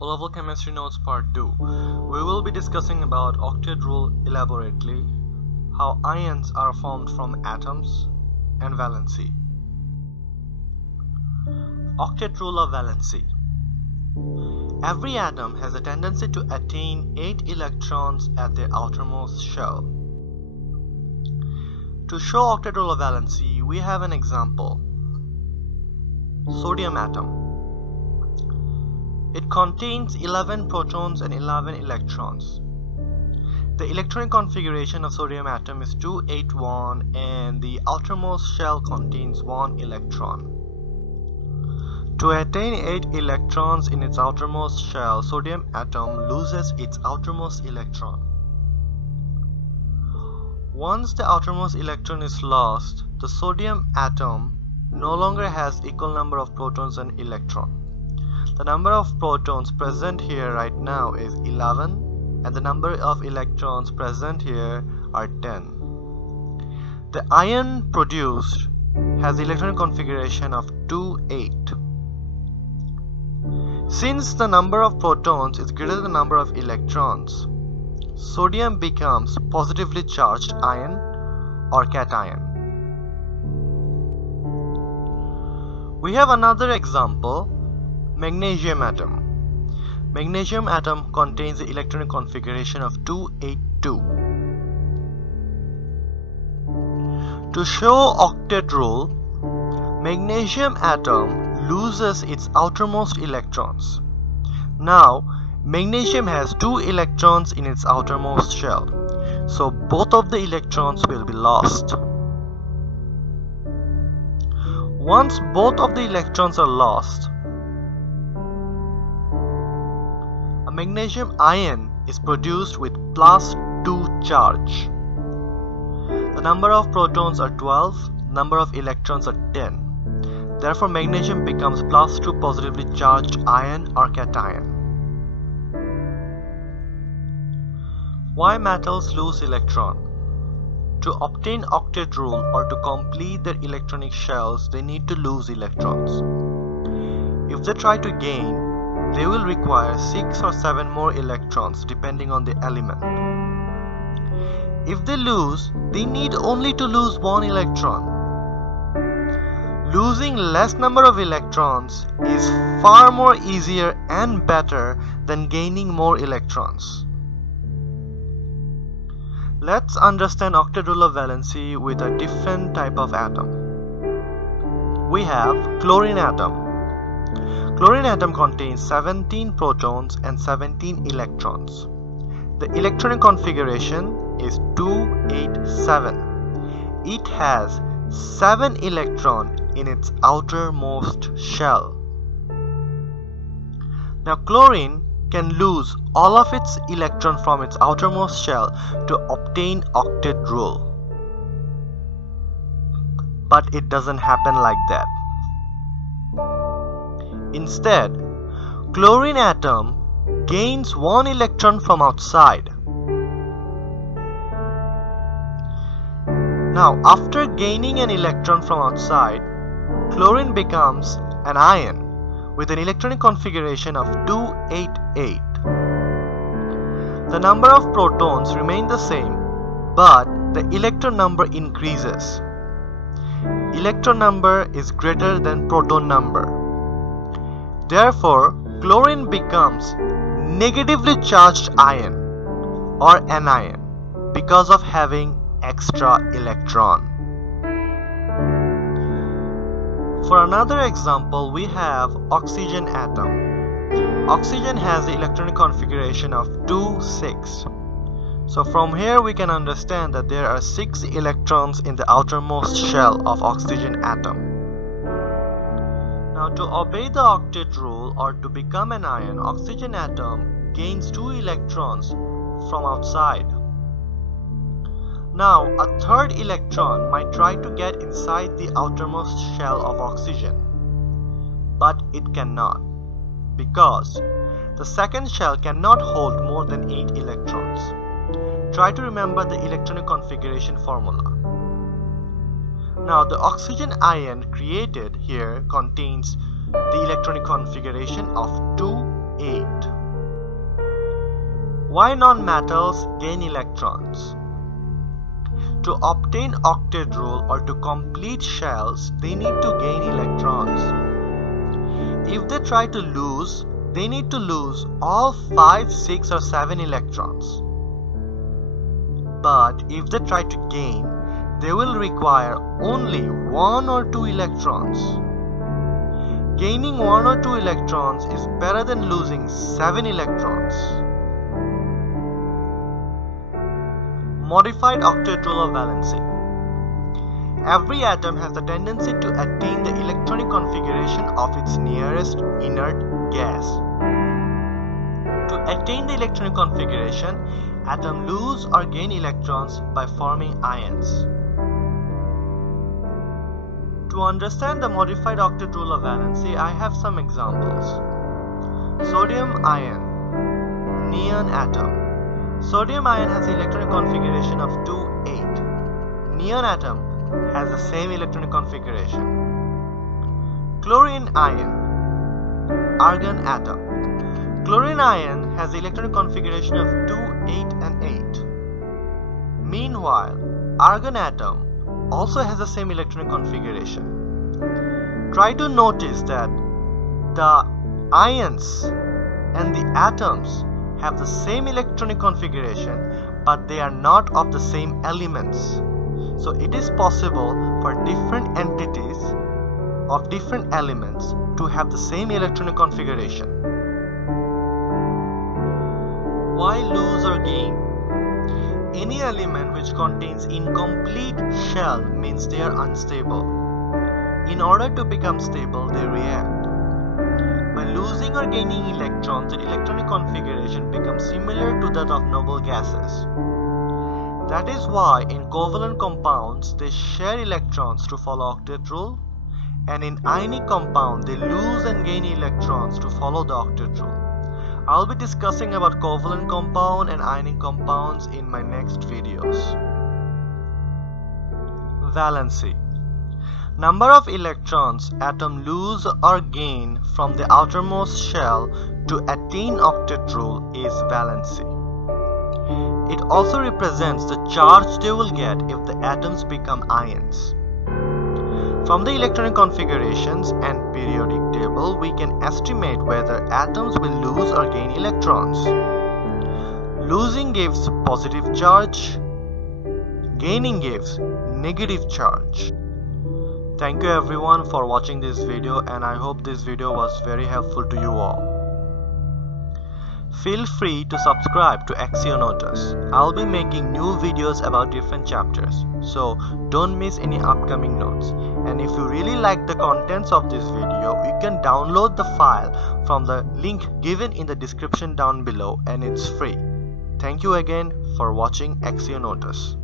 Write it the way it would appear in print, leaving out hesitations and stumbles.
O-Level Chemistry Notes Part 2. We will be discussing about octet rule elaborately, how ions are formed from atoms, and valency. Octet rule of valency. Every atom has a tendency to attain 8 electrons at their outermost shell. To show octet rule of valency, we have an example. Sodium atom. It contains 11 protons and 11 electrons. The electronic configuration of sodium atom is 281 and the outermost shell contains 1 electron. To attain 8 electrons in its outermost shell, sodium atom loses its outermost electron. Once the outermost electron is lost, the sodium atom no longer has equal number of protons and electrons. The number of protons present here right now is 11 and the number of electrons present here are 10. The ion produced has the electronic configuration of 2,8. Since the number of protons is greater than the number of electrons, sodium becomes positively charged ion or cation. We have another example. Magnesium atom. Magnesium atom contains the electronic configuration of 282. To show octet rule, magnesium atom loses its outermost electrons. Now, magnesium has 2 electrons in its outermost shell, so both of the electrons will be lost. Once both of the electrons are lost, magnesium ion is produced with +2 charge. The number of protons are 12, number of electrons are 10. Therefore, magnesium becomes +2 positively charged ion or cation. Why metals lose electron? To obtain octet rule or to complete their electronic shells, they need to lose electrons. If they try to gain, they will require 6 or 7 more electrons depending on the element. If they lose, they need only to lose 1 electron. Losing less number of electrons is far more easier and better than gaining more electrons. Let's understand octet rule of valency with a different type of atom. We have chlorine atom. Chlorine atom contains 17 protons and 17 electrons. The electronic configuration is 287. It has 7 electrons in its outermost shell. Now chlorine can lose all of its electrons from its outermost shell to obtain octet rule. But it doesn't happen like that. Instead, chlorine atom gains 1 electron from outside. Now, after gaining an electron from outside, chlorine becomes an ion with an electronic configuration of 288. The number of protons remain the same, but the electron number increases. Electron number is greater than proton number. Therefore, chlorine becomes negatively charged ion or anion because of having extra electron. For another example, we have oxygen atom. Oxygen has the electronic configuration of 2,6. So from here we can understand that there are 6 electrons in the outermost shell of oxygen atom. Now to obey the octet rule or to become an ion, oxygen atom gains 2 electrons from outside. Now a third electron might try to get inside the outermost shell of oxygen, but it cannot, because the second shell cannot hold more than 8 electrons. Try to remember the electronic configuration formula. Now the oxygen ion created here contains the electronic configuration of 2 8. Why non-metals gain electrons? To obtain octet rule or to complete shells, they need to gain electrons. If they try to lose, they need to lose all 5, 6 or 7 electrons. But if they try to gain, they will require only 1 or 2 electrons. Gaining 1 or 2 electrons is better than losing 7 electrons. Modified octet rule of valency. Every atom has the tendency to attain the electronic configuration of its nearest inert gas. To attain the electronic configuration, atoms lose or gain electrons by forming ions. To understand the modified octet rule of valency, I have some examples. Sodium ion, neon atom. Sodium ion has the electronic configuration of 2,8. Neon atom has the same electronic configuration. Chlorine ion, argon atom. Chlorine ion has the electronic configuration of 2, 8 and 8. Meanwhile, argon atom also has the same electronic configuration. Try to notice that the ions and the atoms have the same electronic configuration, but they are not of the same elements. So it is possible for different entities of different elements to have the same electronic configuration. Why lose or gain? Any element which contains incomplete shell means they are unstable. In order to become stable, they react. By losing or gaining electrons, the electronic configuration becomes similar to that of noble gases. That is why in covalent compounds they share electrons to follow octet rule, and in ionic compound they lose and gain electrons to follow the octet rule. I will be discussing about covalent compound and ionic compounds in my next videos. Valency. Number of electrons atom lose or gain from the outermost shell to attain octet rule is valency. It also represents the charge they will get if the atoms become ions. From the electronic configurations and periodic table, we can estimate whether atoms will lose or gain electrons. Losing gives positive charge, gaining gives negative charge. Thank you everyone for watching this video, and I hope this video was very helpful to you all. Feel free to subscribe to Axionotus. I'll be making new videos about different chapters, so don't miss any upcoming notes. And if you really like the contents of this video, you can download the file from the link given in the description down below, and it's free. Thank you again for watching Axionotus.